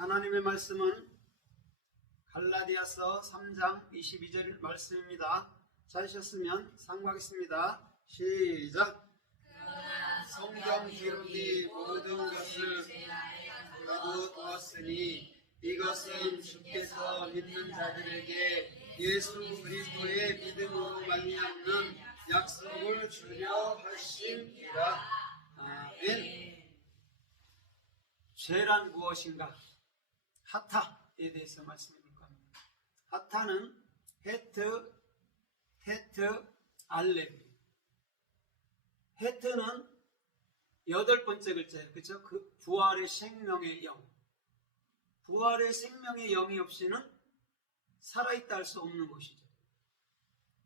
하나님의 말씀은 갈라디아서 3장 22절 말씀입니다. 찾으셨으면 상고하겠습니다. 시작. 성경 기록이 모든 것을 거두었으니 이것은 주께서 믿는 자들에게 예수 그리스도의 믿음으로 말미암는 약속을 주려 하심이라. 아멘. 죄란 무엇인가? 하타에 대해서 말씀해 볼 겁니다. 하타는 헤트, 알렙. 헤트는 8번째 글자예요. 그렇죠? 그 부활의 생명의 영. 부활의 생명의 영이 없이는 살아있다 할 수 없는 것이죠.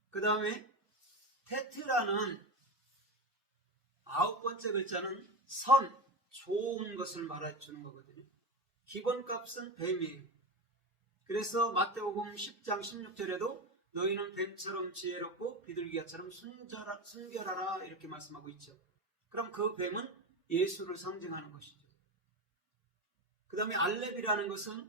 그 다음에 테트라는 9번째 글자는 선, 좋은 것을 말해주는 거거든요. 기본값은 뱀이에요. 그래서 마태복음 10장 16절에도 너희는 뱀처럼 지혜롭고 비둘기처럼 순결하라 이렇게 말씀하고 있죠. 그럼 그 뱀은 예수를 상징하는 것이죠. 그 다음에 알렙이라는 것은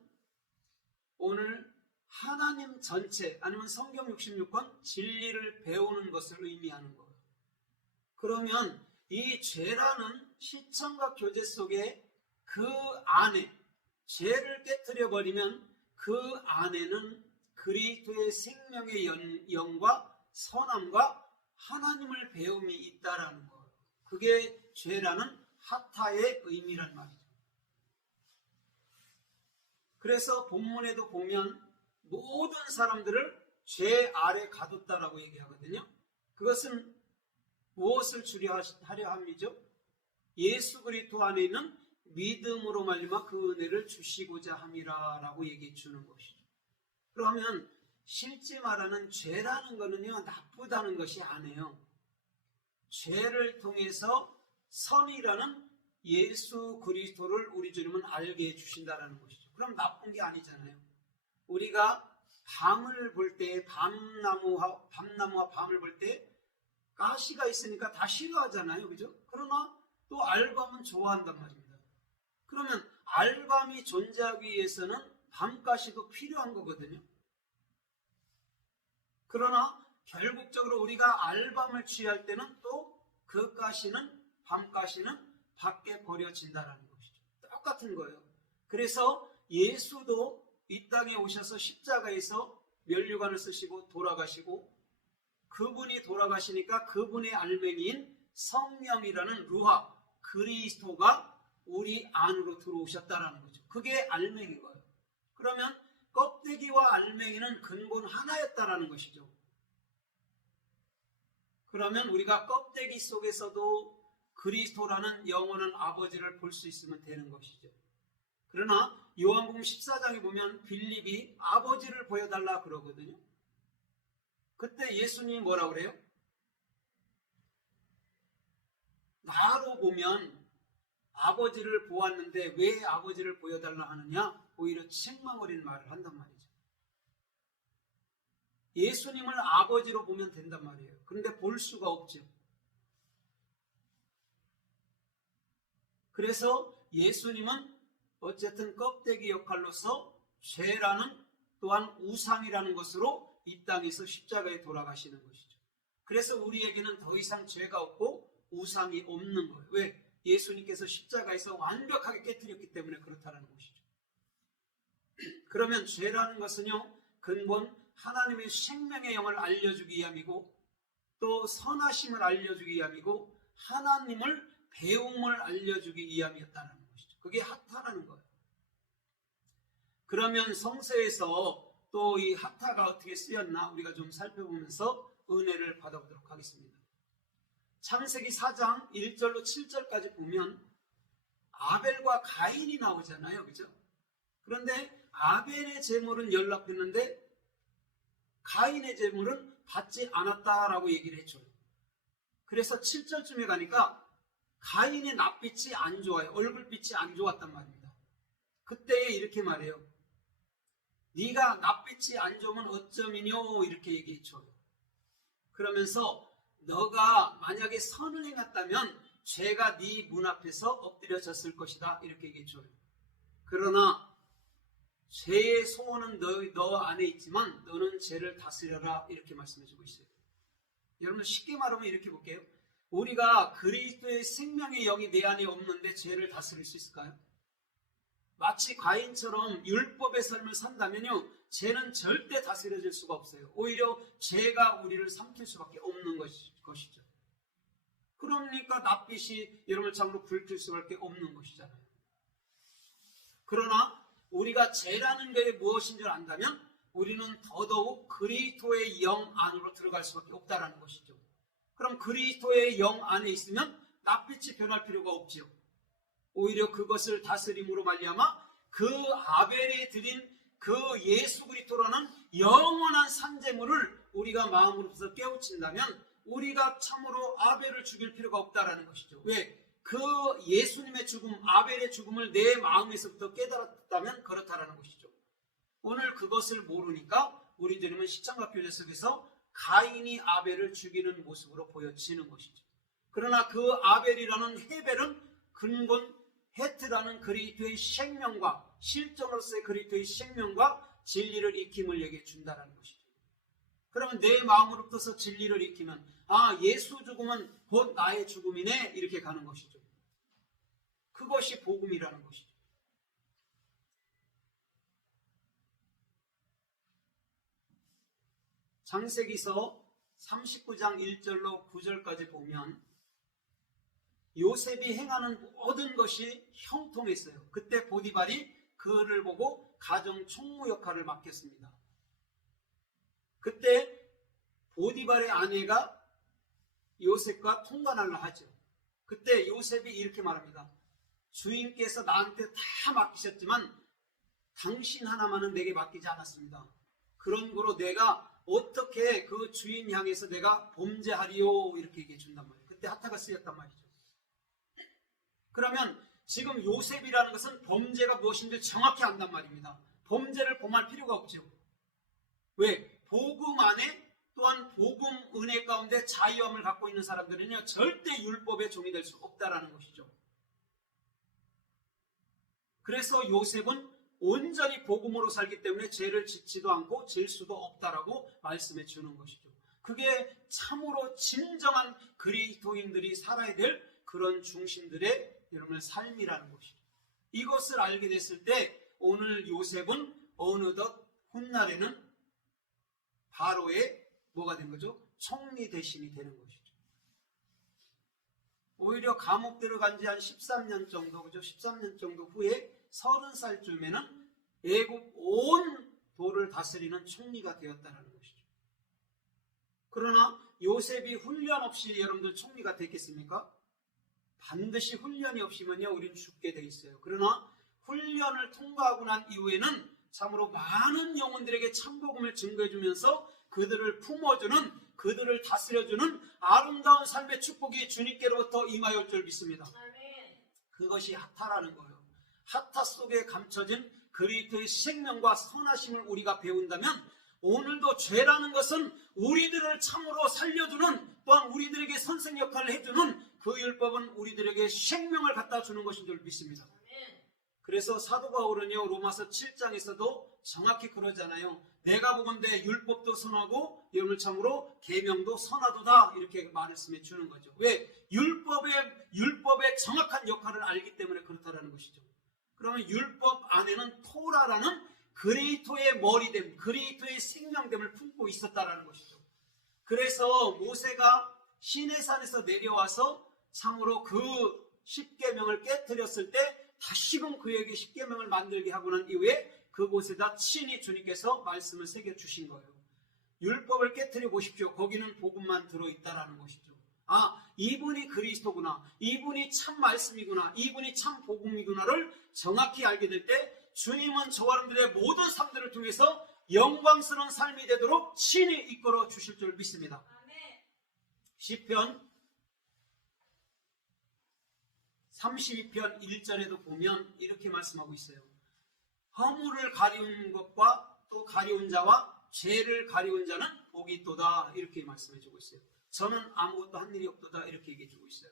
오늘 하나님 전체 아니면 성경 66권 진리를 배우는 것을 의미하는 거예요. 그러면 이 죄라는 시청과 교제 속에 그 안에 죄를 깨뜨려 버리면 그 안에는 그리스도의 생명의 영과 선함과 하나님을 배움이 있다라는 거예요. 그게 죄라는 하타의 의미란 말이죠. 그래서 본문에도 보면 모든 사람들을 죄 아래 가뒀다라고 얘기하거든요. 그것은 무엇을 주려하려 함이죠? 예수 그리스도 안에 있는 믿음으로 말미암아 그 은혜를 주시고자 함이라라고 얘기해 주는 것이죠. 그러면 실제 말하는 죄라는 것은요, 나쁘다는 것이 아니에요. 죄를 통해서 선이라는 예수 그리스도를 우리 주님은 알게 해주신다는 것이죠. 그럼 나쁜 게 아니잖아요. 우리가 밤을 볼 때, 밤나무와 밤을 볼 때 가시가 있으니까 다 싫어하잖아요. 그죠? 그러나 또 알밤은 좋아한단 말입니다. 그러면 알밤이 존재하기 위해서는 밤가시도 필요한 거거든요. 그러나 결국적으로 우리가 알밤을 취할 때는 또 그 가시는, 밤가시는 밖에 버려진다는 것이죠. 똑같은 거예요. 그래서 예수도 이 땅에 오셔서 십자가에서 면류관을 쓰시고 돌아가시고 그분이 돌아가시니까 그분의 알맹이인 성령이라는 루하, 그리스도가 우리 안으로 들어오셨다라는 거죠. 그게 알맹인 거예요. 그러면 껍데기와 알맹이는 근본 하나였다라는 것이죠. 그러면 우리가 껍데기 속에서도 그리스도라는 영원한 아버지를 볼 수 있으면 되는 것이죠. 그러나 요한복음 14장에 보면 빌립이 아버지를 보여달라 그러거든요. 그때 예수님이 뭐라고 그래요? 나로 보면 아버지를 보았는데 왜 아버지를 보여달라 하느냐? 오히려 책망 어린 말을 한단 말이죠. 예수님을 아버지로 보면 된단 말이에요. 그런데 볼 수가 없죠. 그래서 예수님은 어쨌든 껍데기 역할로서 죄라는 또한 우상이라는 것으로 이 땅에서 십자가에 돌아가시는 것이죠. 그래서 우리에게는 더 이상 죄가 없고 우상이 없는 거예요. 왜? 예수님께서 십자가에서 완벽하게 깨뜨렸기 때문에 그렇다는 것이죠. 그러면 죄라는 것은요, 근본 하나님의 생명의 영을 알려주기 위함이고 또 선하심을 알려주기 위함이고 하나님을 배움을 알려주기 위함이었다는 것이죠. 그게 하타라는 거예요. 그러면 성서에서 또 이 하타가 어떻게 쓰였나 우리가 좀 살펴보면서 은혜를 받아보도록 하겠습니다. 창세기 4장 1절로 7절까지 보면 아벨과 가인이 나오잖아요. 그죠? 그런데 아벨의 제물은 연락했는데 가인의 제물은 받지 않았다라고 얘기를 해줘요. 그래서 7절쯤에 가니까 가인의 낯빛이 안 좋아요. 얼굴빛이 안 좋았단 말입니다. 그때 이렇게 말해요. 네가 낯빛이 안 좋으면 어쩌미뇨 이렇게 얘기해줘요. 그러면서 너가 만약에 선을 행했다면 죄가 네 문 앞에서 엎드려졌을 것이다 이렇게 얘기해줘요. 그러나 죄의 소원은 너 안에 있지만 너는 죄를 다스려라 이렇게 말씀해주고 있어요. 여러분 쉽게 말하면 이렇게 볼게요. 우리가 그리스도의 생명의 영이 내 안에 없는데 죄를 다스릴 수 있을까요? 마치 가인처럼 율법의 삶을 산다면요, 죄는 절대 다스려질 수가 없어요. 오히려 죄가 우리를 삼킬 수밖에 없는 것이죠. 그러니까 낯빛이 여러분을 참으로 붉힐 수밖에 없는 것이잖아요. 그러나 우리가 죄라는 게 무엇인 줄 안다면 우리는 더더욱 그리스도의 영 안으로 들어갈 수밖에 없다는 것이죠. 그럼 그리스도의 영 안에 있으면 낯빛이 변할 필요가 없지요. 오히려 그것을 다스림으로 말미암아 그 아벨이 드린 그 예수 그리스도라는 영원한 산재물을 우리가 마음으로서 깨우친다면 우리가 참으로 아벨을 죽일 필요가 없다라는 것이죠. 왜? 그 예수님의 죽음, 아벨의 죽음을 내 마음에서부터 깨달았다면 그렇다라는 것이죠. 오늘 그것을 모르니까 우리들은 십자가 교제 속에서 가인이 아벨을 죽이는 모습으로 보여지는 것이죠. 그러나 그 아벨이라는 헤벨은 근본 헤트라는 그리스도의 생명과 실존으로서의 그리스도의 생명과 진리를 익힘을 얘기해 준다는 것이죠. 그러면 내 마음으로부터 진리를 익히면 예수 죽음은 곧 나의 죽음이네 이렇게 가는 것이죠. 그것이 복음이라는 것이죠. 창세기서 39장 1절로 9절까지 보면 요셉이 행하는 모든 것이 형통했어요. 그때 보디발이 그를 보고 가정 총무 역할을 맡겼습니다. 그때 보디발의 아내가 요셉과 통관하려 하죠. 그때 요셉이 이렇게 말합니다. 주인께서 나한테 다 맡기셨지만 당신 하나만은 내게 맡기지 않았습니다. 그런 거로 내가 어떻게 그 주인 향해서 내가 범죄하리요 이렇게 얘기해 준단 말이에요. 그때 하타가 쓰였단 말이죠. 그러면 지금 요셉이라는 것은 범죄가 무엇인지 정확히 안단 말입니다. 범죄를 범할 필요가 없죠. 왜? 복음 안에 또한 복음 은혜 가운데 자유함을 갖고 있는 사람들은요 절대 율법의 종이 될 수 없다라는 것이죠. 그래서 요셉은 온전히 복음으로 살기 때문에 죄를 짓지도 않고 질 수도 없다라고 말씀해 주는 것이죠. 그게 참으로 진정한 그리스도인들이 살아야 될 그런 중심들의 여러분의 삶이라는 것이죠. 이것을 알게 됐을 때 오늘 요셉은 어느덧 훗날에는 바로의 뭐가 된 거죠? 총리 대신이 되는 것이죠. 오히려 감옥 들어간 지 한 13년 정도, 그죠? 13년 정도 후에 30살쯤에는 애국 온 도를 다스리는 총리가 되었다는 것이죠. 그러나 요셉이 훈련 없이 여러분들 총리가 됐겠습니까? 반드시 훈련이 없이면요 우리는 죽게 돼 있어요. 그러나 훈련을 통과하고 난 이후에는 참으로 많은 영혼들에게 참복음을 증거해 주면서 그들을 품어주는, 그들을 다스려주는 아름다운 삶의 축복이 주님께로부터 임하였을 줄 믿습니다. 그것이 하타라는 거예요. 하타 속에 감춰진 그리스도의 생명과 선하심을 우리가 배운다면 오늘도 죄라는 것은 우리들을 참으로 살려주는, 또한 우리들에게 선생 역할을 해주는 그 율법은 우리들에게 생명을 갖다 주는 것인 줄 믿습니다. 그래서 사도 바울은요 로마서 7장에서도 정확히 그러잖아요. 내가 보건대 율법도 선하고 여러분 참으로 계명도 선하도다 이렇게 말씀해 주는 거죠. 왜? 율법의 정확한 역할을 알기 때문에 그렇다라는 것이죠. 그러면 율법 안에는 토라라는 그리스도의 머리됨, 그리스도의 생명됨을 품고 있었다라는 것이죠. 그래서 모세가 시내산에서 내려와서 참으로 그 십계명을 깨뜨렸을 때 다시금 그에게 십계명을 만들게 하고 난 이후에 그곳에다 친히 주님께서 말씀을 새겨주신 거예요. 율법을 깨뜨려 보십시오. 거기는 복음만 들어있다라는 것이죠. 이분이 그리스도구나, 이분이 참 말씀이구나, 이분이 참 복음이구나를 정확히 알게 될 때 주님은 저와 여러분들의 모든 삶들을 통해서 영광스러운 삶이 되도록 친히 이끌어 주실 줄 믿습니다. 시편 32편 1절에도 보면 이렇게 말씀하고 있어요. 허물을 가리운 것과 또 가리운 자와 죄를 가리운 자는 복이 있도다 이렇게 말씀해 주고 있어요. 저는 아무것도 한 일이 없도다 이렇게 얘기해 주고 있어요.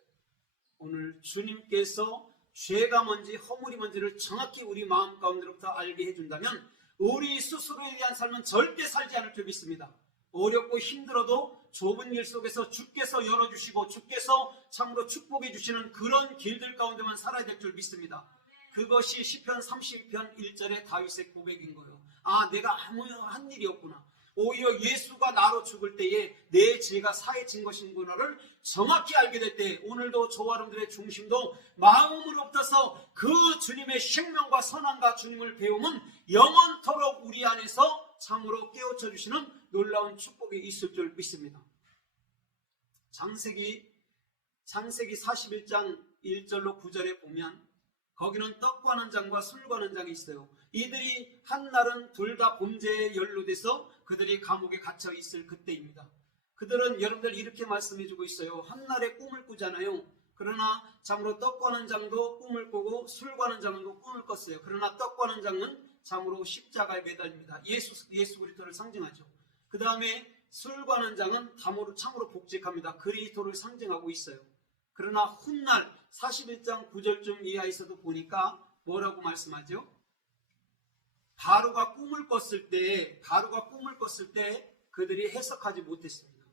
오늘 주님께서 죄가 뭔지 허물이 뭔지를 정확히 우리 마음 가운데로부터 알게 해준다면 우리 스스로에 대한 삶은 절대 살지 않을 줄 믿습니다. 어렵고 힘들어도 좁은 길 속에서 주께서 열어주시고 주께서 참으로 축복해 주시는 그런 길들 가운데만 살아야 될 줄 믿습니다. 그것이 시편 32편 1절의 다윗의 고백인 거예요. 아, 내가 아무 한 일이 없구나. 오히려 예수가 나로 죽을 때에 내 죄가 사해진 것인구나를 정확히 알게 될 때 오늘도 저와 여러분들의 중심도 마음으로부터서 그 주님의 생명과 선함과 주님을 배움은 영원토록 우리 안에서 참으로 깨우쳐 주시는 놀라운 축복이 있을 줄 믿습니다. 창세기 41장 1절로 9절에 보면 거기는 떡 과는 장과 술 과는 장이 있어요. 이들이 한 날은 둘 다 범죄에 연루돼서 그들이 감옥에 갇혀 있을 그때입니다. 그들은 여러분들 이렇게 말씀해 주고 있어요. 한날에 꿈을 꾸잖아요. 그러나 참으로 떡 과는 장도 꿈을 꾸고 술 과는 장도 꿈을 꿨어요. 그러나 떡 과는 장은 참으로 십자가에 매달립니다. 예수 그리스도를 상징하죠. 그 다음에 술 과는 장은 참으로 복직합니다. 그리스도를 상징하고 있어요. 그러나 훗날 41장 9절쯤 이하에서도 보니까 뭐라고 말씀하죠? 바로가 꿈을 꿨을 때 그들이 해석하지 못했습니다.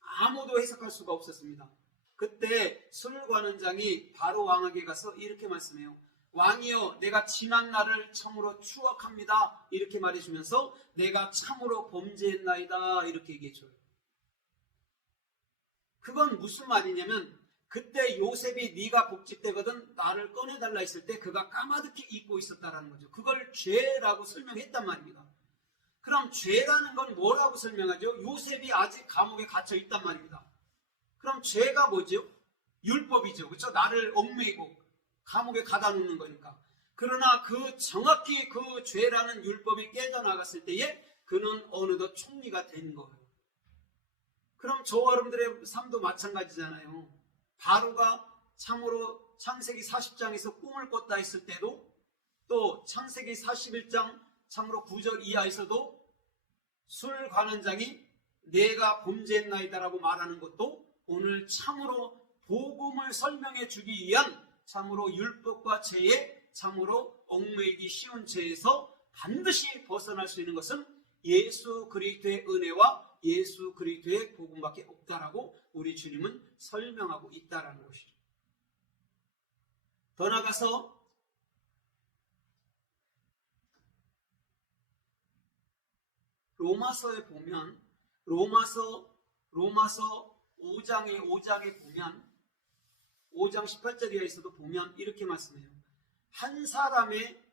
아무도 해석할 수가 없었습니다. 그때 술 과는 장이 바로 왕에게 가서 이렇게 말씀해요. 왕이여, 내가 지난 날을 참으로 추억합니다. 이렇게 말해주면서 내가 참으로 범죄했나이다 이렇게 얘기해줘요. 그건 무슨 말이냐면 그때 요셉이 네가 복직되거든 나를 꺼내달라 했을 때 그가 까마득히 잊고 있었다라는 거죠. 그걸 죄라고 설명했단 말입니다. 그럼 죄라는 건 뭐라고 설명하죠? 요셉이 아직 감옥에 갇혀 있단 말입니다. 그럼 죄가 뭐죠? 율법이죠. 그렇죠? 나를 얽매이고 감옥에 가다 놓는 거니까. 그러나 정확히 그 죄라는 율법이 깨져나갔을 때에 그는 어느덧 총리가 된 거예요. 그럼 저와 여러분들의 삶도 마찬가지잖아요. 바로가 참으로 창세기 40장에서 꿈을 꿨다 했을 때도 또 창세기 41장 참으로 9절 이하에서도 술 과는 장이 내가 범죄했나이다라고 말하는 것도 오늘 참으로 복음을 설명해 주기 위한 참으로 율법과 죄에 참으로 얽매이기 쉬운 죄에서 반드시 벗어날 수 있는 것은 예수 그리스도의 은혜와 예수 그리스도의 복음밖에 없다라고 우리 주님은 설명하고 있다라는 것이죠. 더 나아가서 로마서에 보면 로마서 5장에 보면 5장 18절 이하에서도 보면 이렇게 말씀해요. 한 사람의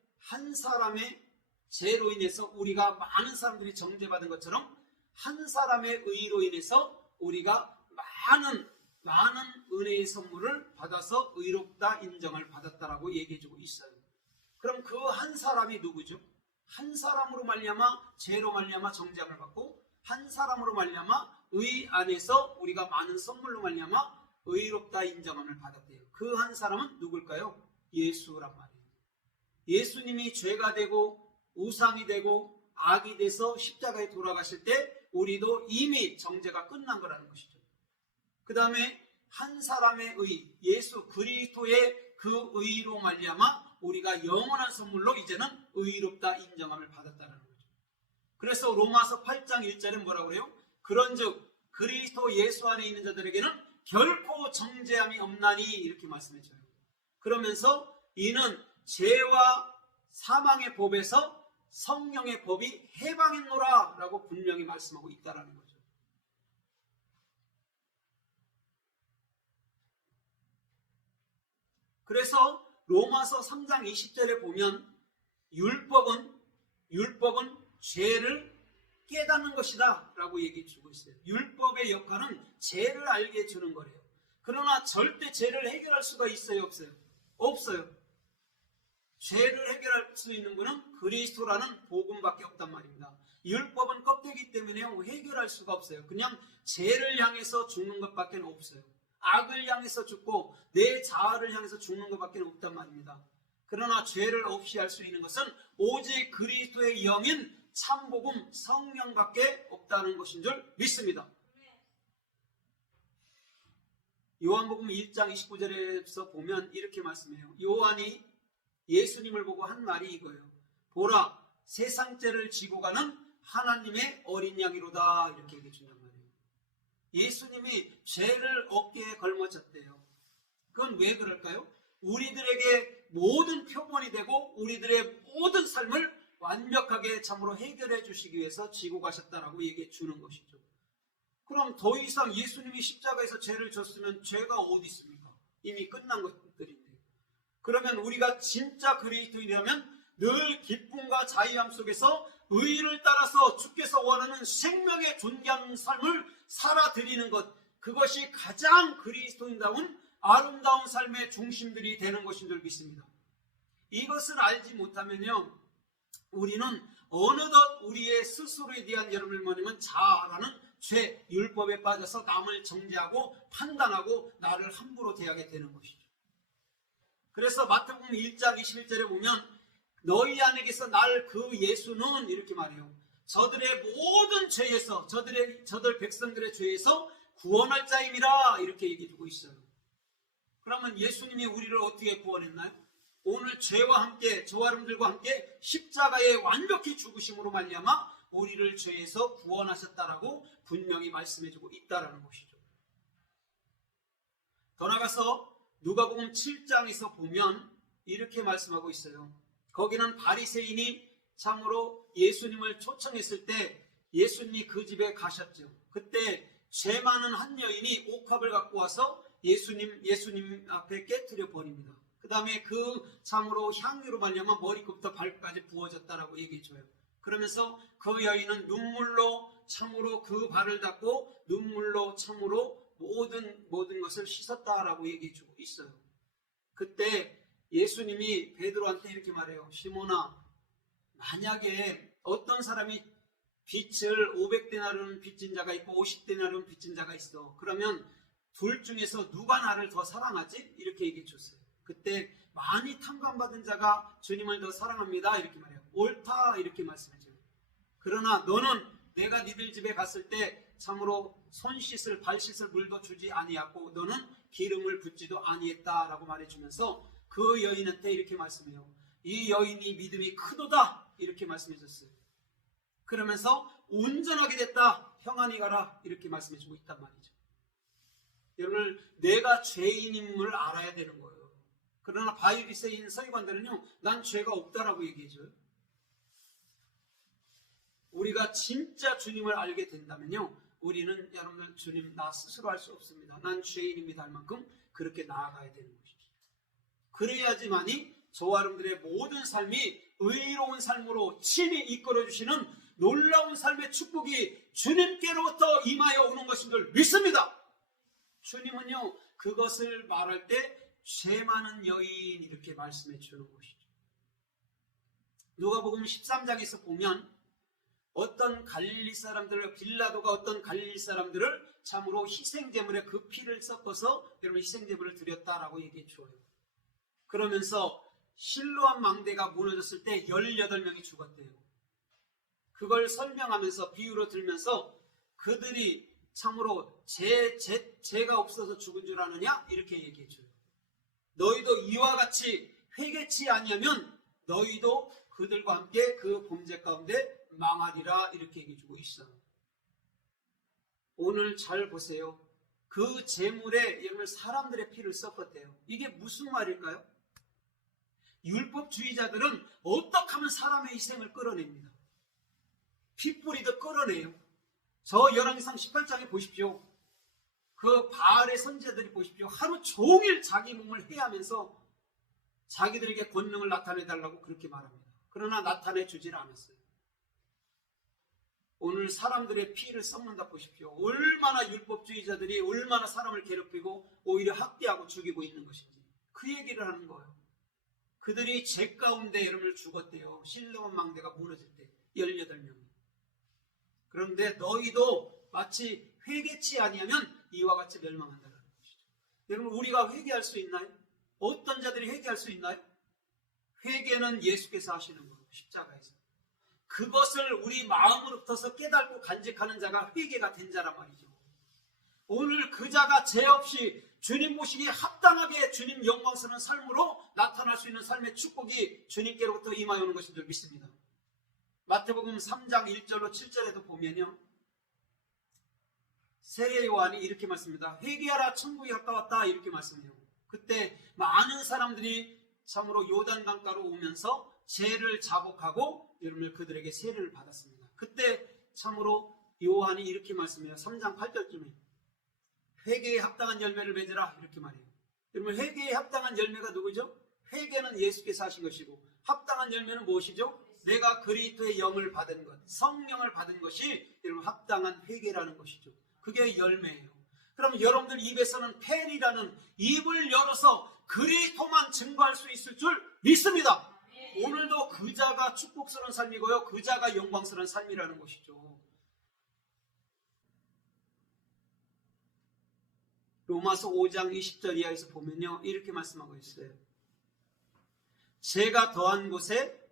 죄로 인해서 우리가 많은 사람들이 정죄받은 것처럼 한 사람의 의로 인해서 우리가 많은 은혜의 선물을 받아서 의롭다 인정을 받았다라고 얘기해주고 있어요. 그럼 그 한 사람이 누구죠? 한 사람으로 말미암아 죄로 말미암아 정죄함을 받고 한 사람으로 말미암아 의 안에서 우리가 많은 선물로 말미암아 의롭다 인정함을 받았대요. 그 한 사람은 누굴까요? 예수란 말이에요. 예수님이 죄가 되고 우상이 되고 악이 돼서 십자가에 돌아가실 때 우리도 이미 정죄가 끝난 거라는 것이죠. 그 다음에 한 사람의 의, 예수 그리스도의 그 의로 말미암아 우리가 영원한 선물로 이제는 의롭다 인정함을 받았다는 거죠. 그래서 로마서 8장 1절에 뭐라고 그래요? 그런즉 그리스도 예수 안에 있는 자들에게는 결코 정죄함이 없나니 이렇게 말씀해줘요. 그러면서 이는 죄와 사망의 법에서 성령의 법이 해방했노라 라고 분명히 말씀하고 있다는 거죠. 그래서 로마서 3장 20절에 보면 율법은 죄를 깨닫는 것이다 라고 얘기해 주고 있어요. 율법의 역할은 죄를 알게 해주는 거래요. 그러나 절대 죄를 해결할 수가 있어요? 없어요? 없어요. 죄를 해결할 수 있는 분은 그리스도라는 복음밖에 없단 말입니다. 율법은 껍데기 때문에 해결할 수가 없어요. 그냥 죄를 향해서 죽는 것밖에 없어요. 악을 향해서 죽고 내 자아를 향해서 죽는 것밖에 없단 말입니다. 그러나 죄를 없이 할 수 있는 것은 오직 그리스도의 영인 참복음 성령밖에 없다는 것인 줄 믿습니다. 요한복음 1장 29절에서 보면 이렇게 말씀해요. 요한이 예수님을 보고 한 말이 이거예요. 보라, 세상 죄를 지고 가는 하나님의 어린 양이로다. 이렇게 얘기해 준단 말이에요. 예수님이 죄를 어깨에 걸머졌대요. 그건 왜 그럴까요? 우리들에게 모든 표본이 되고 우리들의 모든 삶을 완벽하게 참으로 해결해 주시기 위해서 지고 가셨다라고 얘기해 주는 것이죠. 그럼 더 이상 예수님이 십자가에서 죄를 졌으면 죄가 어디 있습니까? 이미 끝난 것들인데. 그러면 우리가 진짜 그리스도인이라면 늘 기쁨과 자유함 속에서 의를 따라서 주께서 원하는 생명의 존귀한 삶을 살아드리는 것, 그것이 가장 그리스도인다운 아름다운 삶의 중심들이 되는 것인 줄 믿습니다. 이것을 알지 못하면요, 우리는 어느덧 우리의 스스로에 대한 여러분을 뭐냐면 자아라는 죄, 율법에 빠져서 남을 정죄하고 판단하고 나를 함부로 대하게 되는 것이죠. 그래서 마태복음 1장 21절에 보면 너희 안에게서 날 그 예수는 이렇게 말해요. 저들의 모든 죄에서 저들 백성들의 죄에서 구원할 자임이라 이렇게 얘기해주고 있어요. 그러면 예수님이 우리를 어떻게 구원했나요? 오늘 죄와 함께 저와 여러분들과 함께 십자가에 완벽히 죽으심으로 말미암아 우리를 죄에서 구원하셨다라고 분명히 말씀해주고 있다라는 것이죠. 더 나아가서 누가복음 7장에서 보면 이렇게 말씀하고 있어요. 거기는 바리새인이 참으로 예수님을 초청했을 때 예수님이 그 집에 가셨죠. 그때 죄 많은 한 여인이 옥합을 갖고 와서 예수님 앞에 깨트려 버립니다. 그 다음에 그 참으로 향유로 말미암아 머리끝부터 발끝까지 부어졌다라고 얘기해줘요. 그러면서 그 여인은 눈물로 참으로 그 발을 닦고 눈물로 참으로 모든 것을 씻었다라고 얘기해주고 있어요. 그때 예수님이 베드로한테 이렇게 말해요. 시몬아, 만약에 어떤 사람이 빚을 500데나리온 빚진 자가 있고 50데나리온 빚진 자가 있어. 그러면 둘 중에서 누가 나를 더 사랑하지? 이렇게 얘기해 줬어요. 그때 많이 탕감받은 자가 주님을 더 사랑합니다. 이렇게 말해요. 옳다 이렇게 말씀해줘요. 그러나 너는 내가 니들 집에 갔을 때 참으로 손 씻을 발 씻을 물도 주지 아니했고 너는 기름을 붓지도 아니했다라고 말해주면서 그 여인한테 이렇게 말씀해요. 이 여인이 믿음이 크도다 이렇게 말씀해줬어요. 그러면서 온전하게 됐다 평안히 가라 이렇게 말씀해주고 있단 말이죠. 여러분 내가 죄인임을 알아야 되는 거예요. 그러나 바리새인 서기관들은요 난 죄가 없다라고 얘기해줘요. 우리가 진짜 주님을 알게 된다면요 우리는 여러분들 주님 나 스스로 할 수 없습니다. 난 죄인입니다 할 만큼 그렇게 나아가야 되는 것이죠. 그래야지만이 저와 여러분들의 모든 삶이 의로운 삶으로 친히 이끌어주시는 놀라운 삶의 축복이 주님께로부터 임하여 오는 것인 줄 믿습니다. 주님은요 그것을 말할 때 죄 많은 여인 이렇게 말씀해 주는 것이죠. 누가복음 13장에서 보면 어떤 갈릴리 사람들을 빌라도가 어떤 갈릴리 사람들을 참으로 희생제물에 그 피를 섞어서 여러분 희생제물을 드렸다라고 얘기해 주어요. 그러면서 실로암 망대가 무너졌을 때 18명이 죽었대요. 그걸 설명하면서 비유로 들면서 그들이 참으로 죄가 없어서 죽은 줄 아느냐 이렇게 얘기해 줘요. 너희도 이와 같이 회개치 아니하면 너희도 그들과 함께 그 범죄 가운데 망하리라 이렇게 얘기해 주고 있어요. 오늘 잘 보세요. 그 제물에 여러분 사람들의 피를 섞었대요. 이게 무슨 말일까요? 율법주의자들은 어떻게 하면 사람의 희생을 끌어냅니다. 핏뿌리도 끌어내요. 저 열왕기상 18장에 보십시오. 그 바알의 선지자들이 보십시오. 하루 종일 자기 몸을 해하면서 자기들에게 권능을 나타내달라고 그렇게 말합니다. 그러나 나타내 주질 않았어요. 오늘 사람들의 피를 섞는다 보십시오. 얼마나 율법주의자들이 얼마나 사람을 괴롭히고 오히려 학대하고 죽이고 있는 것인지 그 얘기를 하는 거예요. 그들이 죄 가운데 여러분을 죽었대요. 실로암 망대가 무너질 때 18명이. 그런데 너희도 마치 회개치 아니하면 이와 같이 멸망한다는 것이죠. 여러분 우리가 회개할 수 있나요? 어떤 자들이 회개할 수 있나요? 회개는 예수께서 하시는 거예요. 십자가에서. 그것을 우리 마음으로부터 깨닫고 간직하는 자가 회개가 된 자란 말이죠. 오늘 그 자가 죄 없이 주님 보시기에 합당하게 주님 영광스러운 삶으로 나타날 수 있는 삶의 축복이 주님께로부터 임하여 오는 것인 줄 믿습니다. 마태복음 3장 1절로 7절에도 보면요, 세례 요한이 이렇게 말씀합니다. 회개하라, 천국이 가까웠다, 이렇게 말씀해요. 그때 많은 사람들이 참으로 요단강가로 오면서 죄를 자복하고 여러분들 그들에게 세례를 받았습니다. 그때 참으로 요한이 이렇게 말씀해요. 3장 8절쯤에 회개에 합당한 열매를 맺으라, 이렇게 말해요. 여러분, 회개에 합당한 열매가 누구죠? 회개는 예수께서 하신 것이고, 합당한 열매는 무엇이죠? 내가 그리스도의 영을 받은 것, 성령을 받은 것이 여러분 합당한 회개라는 것이죠. 그게 열매예요. 그럼 여러분들 입에서는 펜이라는 입을 열어서 그리스도만 증거할 수 있을 줄 믿습니다. 오늘도 그 자가 축복스러운 삶이고요, 그 자가 영광스러운 삶이라는 것이죠. 로마서 5장 20절 이하에서 보면요, 이렇게 말씀하고 있어요. 죄가 더한 곳에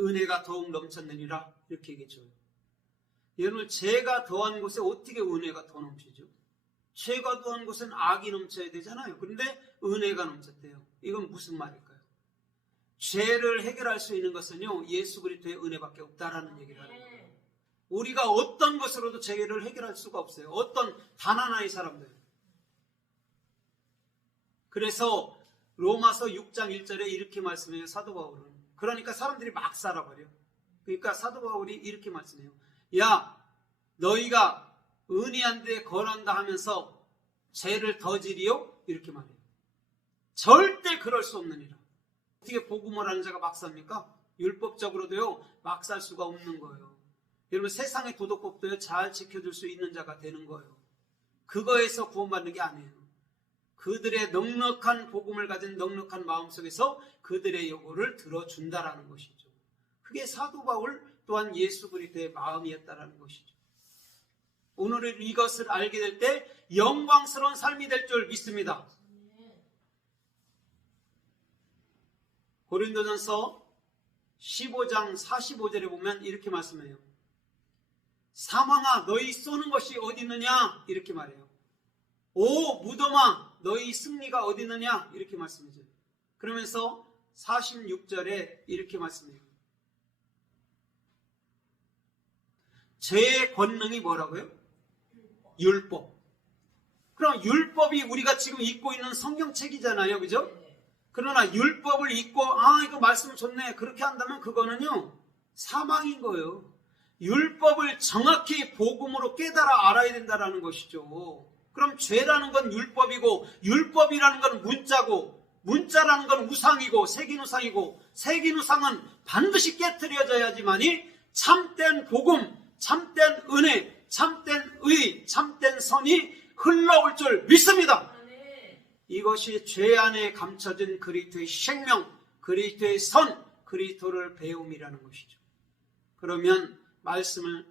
은혜가 더욱 넘쳤느니라, 이렇게 얘기해줘요. 여러분, 죄가 더한 곳에 어떻게 은혜가 더 넘치죠? 죄가 더한 곳은 악이 넘쳐야 되잖아요. 그런데 은혜가 넘쳤대요. 이건 무슨 말일까요? 죄를 해결할 수 있는 것은요, 예수 그리스도의 은혜밖에 없다라는 얘기를 하는 거예요. 우리가 어떤 것으로도 죄를 해결할 수가 없어요. 어떤 단 하나의 사람들. 그래서 로마서 6장 1절에 이렇게 말씀해요, 사도 바울은. 그러니까 사람들이 막 살아버려. 그러니까 사도 바울이 이렇게 말씀해요. 야, 너희가 은혜한 데 거한다 하면서 죄를 더 지리요? 이렇게 말해요. 절대 그럴 수 없느니라. 어떻게 복음을 하는 자가 막 삽니까? 율법적으로도요, 막 살 수가 없는 거예요. 여러분, 세상의 도덕법도요, 잘 지켜줄 수 있는 자가 되는 거예요. 그거에서 구원받는 게 아니에요. 그들의 넉넉한 복음을 가진 넉넉한 마음속에서 그들의 요구를 들어준다라는 것이죠. 그게 사도 바울 또한 예수 그리스도의 마음이었다라는 것이죠. 오늘은 이것을 알게 될 때 영광스러운 삶이 될 줄 믿습니다. 고린도전서 15장 45절에 보면 이렇게 말씀해요. 사망아, 너희 쏘는 것이 어디 있느냐? 이렇게 말해요. 오 무덤아, 너희 승리가 어디 있느냐? 이렇게 말씀해요. 그러면서 46절에 이렇게 말씀해요. 죄의 권능이 뭐라고요? 율법. 그럼 율법이 우리가 지금 읽고 있는 성경책이잖아요, 그죠? 그러나 율법을 읽고 이거 말씀 좋네, 그렇게 한다면 그거는요, 사망인 거예요. 율법을 정확히 복음으로 깨달아 알아야 된다는 것이죠. 그럼 죄라는 건 율법이고, 율법이라는 건 문자고, 문자라는 건 우상이고, 색인 우상이고, 색인 우상은 반드시 깨트려져야지만이 참된 복음, 참된 은혜, 참된 의, 참된 선이 흘러올 줄 믿습니다. 이것이 죄 안에 감춰진 그리스도의 생명, 그리스도의 선, 그리스도를 배움이라는 것이죠. 그러면 말씀을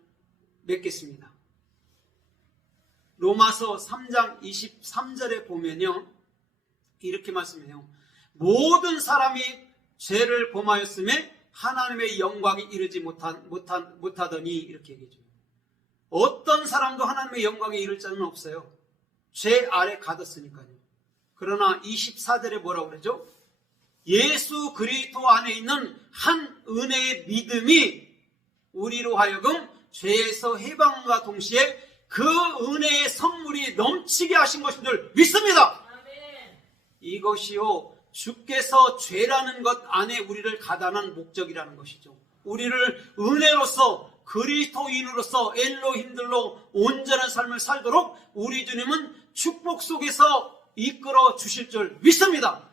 맺겠습니다. 로마서 3장 23절에 보면요, 이렇게 말씀해요. 모든 사람이 죄를 범하였음에 하나님의 영광이 이르지 못하더니, 이렇게 얘기해줘요. 어떤 사람도 하나님의 영광에 이를 자는 없어요. 죄 아래 가뒀으니까요. 그러나 24절에 뭐라고 그러죠? 예수 그리스도 안에 있는 한 은혜의 믿음이 우리로 하여금 죄에서 해방과 동시에 그 은혜의 선물이 넘치게 하신 것인 줄 믿습니다. 아멘. 이것이요, 주께서 죄라는 것 안에 우리를 가다는 목적이라는 것이죠. 우리를 은혜로서, 그리스도인으로서 엘로힘들로 온전한 삶을 살도록 우리 주님은 축복 속에서 이끌어 주실 줄 믿습니다.